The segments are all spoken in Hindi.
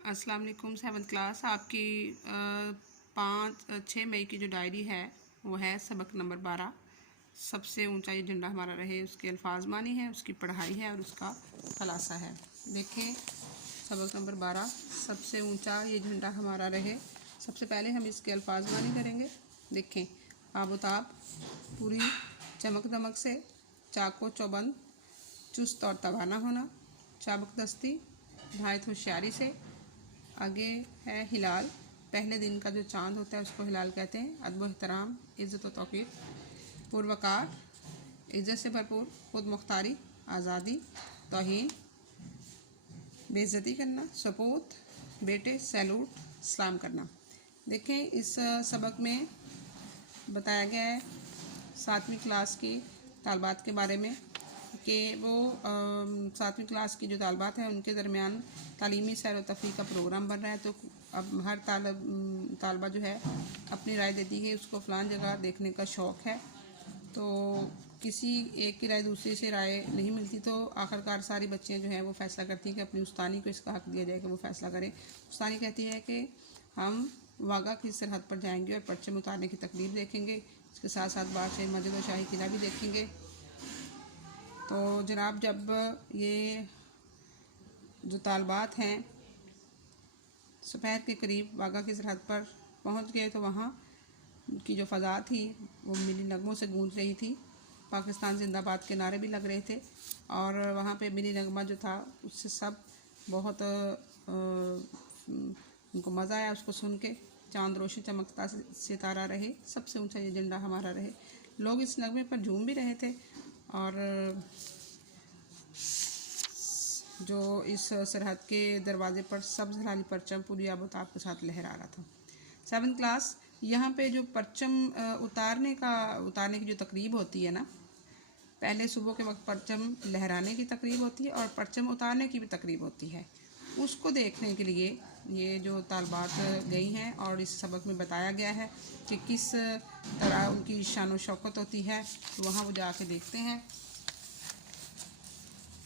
अस्सलाम वालेकुम। 7th क्लास आपकी 6 मई की जो डायरी है वो है सबक नंबर 12। सबसे ऊंचा ये झंडा हमारा रहे, उसके अल्फाज मानी है, उसकी पढ़ाई है और उसका खुलासा है। देखें सबक नंबर 12, सबसे ऊंचा ये झंडा हमारा रहे। सबसे पहले हम इसके अल्फाज मानी करेंगे। देखें आबोताब, पूरी चमक दमक से, चाको चौबंद, चुस्त और तवाना होना, चाबकदस्ती, नहायत होशियारी से। आगे है हिलाल, पहले दिन का जो चांद होता है उसको हिलाल कहते हैं। अदब एहतराम, इज़्ज़त व तौक़ीर। पुरवकार, इज़्ज़त से भरपूर। खुद मुख्तारी, आज़ादी। तौहीन, बेइज्जती करना। सपूत, बेटे। सैलूट, सलाम करना। देखें इस सबक में बताया गया है 7वीं क्लास की तालबात के बारे में कि वो 7वीं क्लास की जो तालबात हैं उनके दरमियान तालीमी सैर व तफरीह का प्रोग्राम बन रहा है। तो अब हर तालबा जो है अपनी राय देती है, उसको फ़लान जगह देखने का शौक़ है। तो किसी एक की राय दूसरे से राय नहीं मिलती, तो आखिरकार सारी बच्चियाँ जो हैं वो फ़ैसला करती हैं कि अपनी उस्तानी को इसका हक़ दिया जाए कि वो फ़ैसला करें। उस्तानी कहती है कि हम वाघा की सरहद पर जाएंगे और परचम उतारने की तकरीब देखेंगे, इसके साथ साथ बादशाही मस्जिद और शाही किला भी देखेंगे। तो जनाब जब ये जो तालबात हैं दोपहर के करीब वाघा की सरहद पर पहुंच गए तो वहाँ की जो फ़ज़ा थी वो मिनी नगमों से गूंज रही थी। पाकिस्तान जिंदाबाद के नारे भी लग रहे थे और वहाँ पे मिनी नगमा जो था उससे सब बहुत उनको मज़ा आया उसको सुन के। चांद रोशन चमकता सितारा रहे, सबसे ऊंचा ये झंडा हमारा रहे। लोग इस नगमे पर झूम भी रहे थे और जो इस सरहद के दरवाजे पर सब्ज़ हलाली परचम पूरी आबोताब के साथ लहरा रहा था। 7th क्लास, यहाँ पे जो परचम उतारने की जो तकरीब होती है ना, पहले सुबह के वक्त परचम लहराने की तकरीब होती है और परचम उतारने की भी तकरीब होती है। उसको देखने के लिए ये जो तालबात गई हैं और इस सबक में बताया गया है कि किस तरह उनकी शान व शौकत होती है। तो वहाँ वो जाके देखते हैं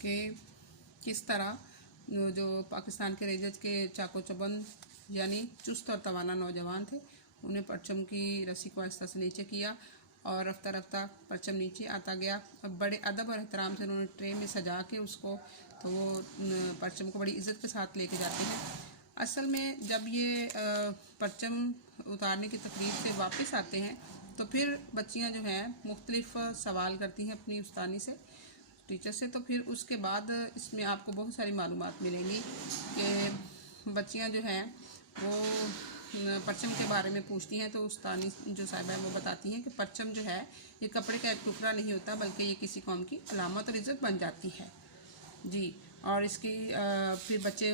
कि किस तरह जो पाकिस्तान के रेंजर्स के चाको चौबंद यानी चुस्त और तवाना नौजवान थे, उन्हें परचम की रस्सी को आहिस्ता से नीचे किया और रफ्ता रफ्ता परचम नीचे आता गया। अब बड़े अदब और एहतराम से उन्होंने ट्रे में सजा के उसको, तो वो परचम को बड़ी इज़्ज़त के साथ लेके जाते हैं। असल में जब ये परचम उतारने की तकरीब से वापस आते हैं तो फिर बच्चियाँ जो हैं मुख्तलिफ़ सवाल करती हैं अपनी उस्तानी से, टीचर से। तो फिर उसके बाद इसमें आपको बहुत सारी मालूमात मिलेंगी कि बच्चियाँ जो हैं वो परचम के बारे में पूछती हैं। तो उस्तानी जो साहिबा है वो बताती हैं कि परचम जो है ये कपड़े का एक टुकड़ा नहीं होता, बल्कि ये किसी कौम की अलामत और इज़्ज़त बन जाती है जी। और इसकी फिर बच्चे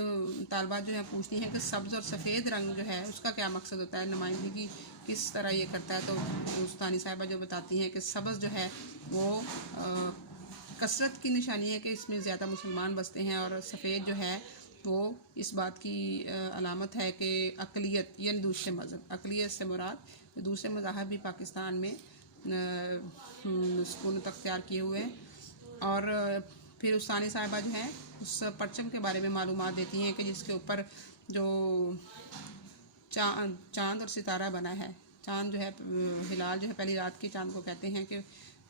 तालबात जो है पूछती हैं कि सब्ज़ और सफ़ेद रंग जो है उसका क्या मकसद होता है, नुमाइंदगी किस तरह ये करता है। तो उस्तानी साहिबा जो बताती हैं कि सब्ज़ जो है वो कसरत की निशानी है कि इसमें ज़्यादा मुसलमान बसते हैं, और सफ़ेद जो है वो इस बात की अलामत है कि अक़लियत यानी दूसरे मज़हब, अक़लियत से मुराद दूसरे मज़ाहब भी पाकिस्तान में सुकूनत अख्तियार किए हुए हैं। और फिर उस्तानी साहिबा जो हैं उस परचम के बारे में मालूमात देती हैं कि जिसके ऊपर जो चांद और सितारा बना है। चांद जो है हिलाल जो है पहली रात के चांद को कहते हैं कि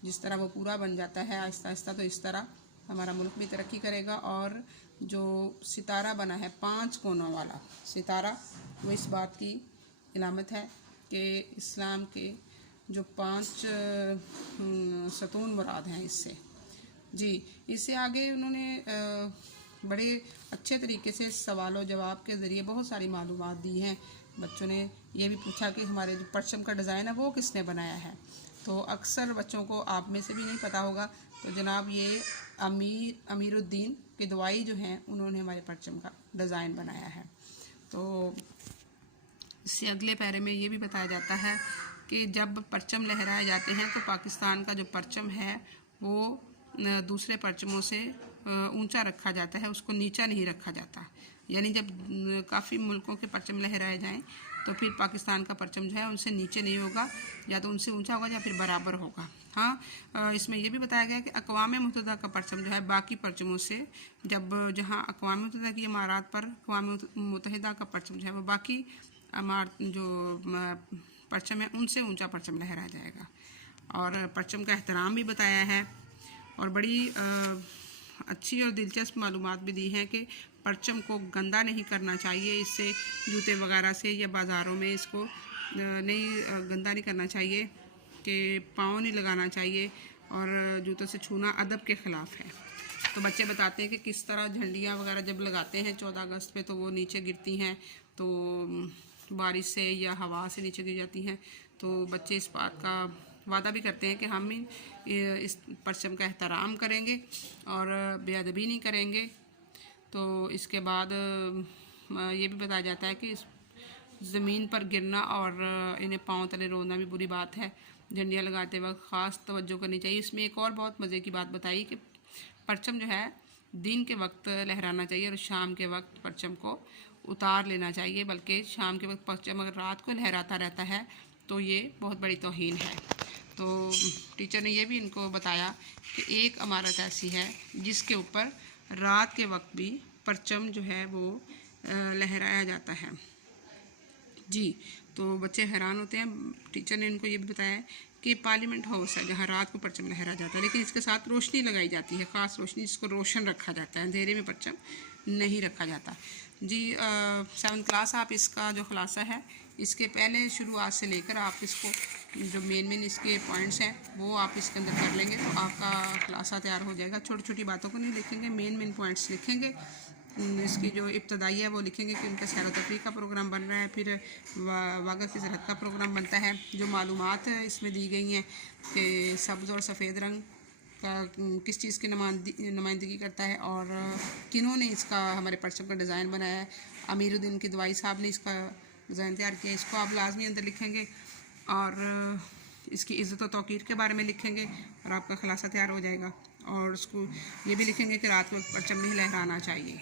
जिस तरह वो पूरा बन जाता है आहिस्ता आहिस्ता, तो इस तरह हमारा मुल्क भी तरक्की करेगा। और जो सितारा बना है 5 कोनों वाला सितारा, वो इस बात की इलामत है कि इस्लाम के जो 5 सतून मुराद हैं इससे जी। इससे आगे उन्होंने बड़े अच्छे तरीके से सवाल जवाब के ज़रिए बहुत सारी मालूमात दी हैं। बच्चों ने ये भी पूछा कि हमारे जो परचम का डिज़ाइन है वो किसने बनाया है। तो अक्सर बच्चों को आप में से भी नहीं पता होगा, तो जनाब ये अमीरुद्दीन के दवाई जो हैं उन्होंने हमारे परचम का डिज़ाइन बनाया है। तो इससे अगले पैरे में ये भी बताया जाता है कि जब परचम लहराए जाते हैं तो पाकिस्तान का जो परचम है वो दूसरे परचमों से ऊंचा रखा जाता है, उसको नीचा नहीं रखा जाता। यानी जब काफ़ी मुल्कों के परचम लहराए जाएं तो फिर पाकिस्तान का परचम जो है उनसे नीचे नहीं होगा, या तो उनसे ऊंचा होगा या फिर बराबर होगा। हाँ, इसमें यह भी बताया गया कि अक़वाम मुत्तहिदा का परचम जो है बाकी परचमों से, जब जहाँ अक़वाम मुत्तहिदा की इमारत पर अक़वाम मुत्तहिदा का परचम जो है वो बाकी इमारत जो परचम है उनसे ऊंचा परचम लहराया जाएगा। और परचम का एहतराम भी बताया है, और बड़ी अच्छी और दिलचस्प मालूमात भी दी हैं कि परचम को गंदा नहीं करना चाहिए, इससे जूते वगैरह से या बाज़ारों में इसको नहीं गंदा नहीं करना चाहिए, कि पाँव नहीं लगाना चाहिए, और जूतों से छूना अदब के ख़िलाफ़ है। तो बच्चे बताते हैं कि किस तरह झंडियाँ वगैरह जब लगाते हैं 14 अगस्त पे तो वो नीचे गिरती हैं, तो बारिश से या हवा से नीचे गिर जाती हैं। तो बच्चे इस बात का वादा भी करते हैं कि हम इस परचम का एहतराम करेंगे और बेअदबी नहीं करेंगे। तो इसके बाद ये भी बताया जाता है कि इस ज़मीन पर गिरना और इन्हें पाँव तले रोना भी बुरी बात है। झंडियाँ लगाते वक्त ख़ास तवज्जो करनी चाहिए। इसमें एक और बहुत मज़े की बात बताई कि परचम जो है दिन के वक्त लहराना चाहिए और शाम के वक्त परचम को उतार लेना चाहिए, बल्कि शाम के वक्त परचम अगर रात को लहराता रहता है तो ये बहुत बड़ी तौहीन है। तो टीचर ने ये भी इनको बताया कि एक इमारत ऐसी है जिसके ऊपर रात के वक्त भी परचम जो है वो लहराया जाता है। जी, तो बच्चे हैरान होते हैं। टीचर ने इनको ये भी बताया कि पार्लियामेंट हाउस है जहाँ रात को परचम लहरा जाता है, लेकिन इसके साथ रोशनी लगाई जाती है, ख़ास रोशनी जिसको रोशन रखा जाता है, अंधेरे में परचम नहीं रखा जाता। जी, 7th क्लास आप इसका जो खुलासा है इसके पहले शुरुआत से लेकर आप इसको जो मेन इसके पॉइंट्स हैं वो आप इसके अंदर कर लेंगे तो आपका खुलासा तैयार हो जाएगा। छोटी छोटी बातों को नहीं लिखेंगे, मेन पॉइंट्स लिखेंगे। इसकी जो इब्तदाई है वो लिखेंगे कि उनका सैर व तफरीह का प्रोग्राम बन रहा है, फिर वागा की ज़राअत का प्रोग्राम बनता है। जो मालूमात इसमें दी गई हैं कि सब्ज़ और सफ़ेद रंग का किस चीज़ की नुमाइंदगी करता है और किन्होंने इसका हमारे परचम का डिज़ाइन बनाया है। अमीरुद्दीन किदवाई साहब ने इसका डिज़ाइन तैयार किया, इसको आप लाजमी अंदर लिखेंगे। और इसकी इज़्ज़त व तौक़ीर के बारे में लिखेंगे और आपका खुलासा तैयार हो जाएगा। और उसको ये भी लिखेंगे कि रात को परचम नहीं लहराना चाहिए।